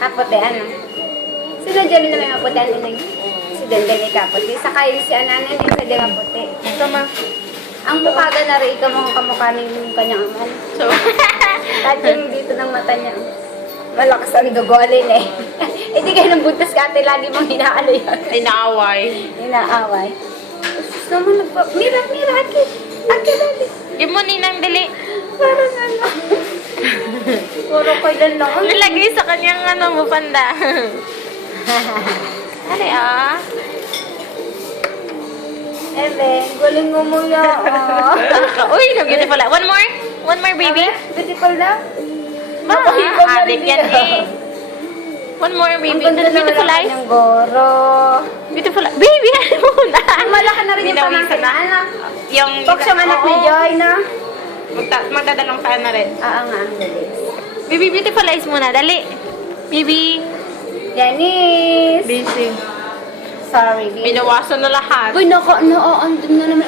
Kapote, ano? Sila dyan na may maputi, ano yun? Si Dendel ay kapote. Saka yung si Ananan yung sa dyan maputi. Ito ma. Ang mukha ka na rin, ikaw mga kamukha ng kanyang amal. So, Kahit yung dito ng mata niya. Malakas ang dugolin eh. Eh di kayo ng buntas ka ate, lagi mong hinaano yun. ay naaway. Hinaaway. Naman nagpa... Mira, akit. Akit, akit. Give mo ninang dali. Parang ano. Puro ko lang lang. Nilagay sa kanyang ano, bupanda. Ano ah? Ebe, galing mo muna. Oh. Uy, no, beautiful. One more? One more, baby? Beautiful na? Adik yan eh. One more, baby. Ang ganda Beautiful naman eyes. ng goro. Beautiful eyes. Baby, ano muna? Malaki na rin yung Binawisan pamangkin na anak. Yung... Pag siyang anak ni Oo. Joy na. Magdadalong saan na rin. Oo nga, ang galing. Baby, beautiful eyes muna. Dali. Baby. Yanis! Busy. Sorry, baby. Binawasan na lahat. Uy, andun na naman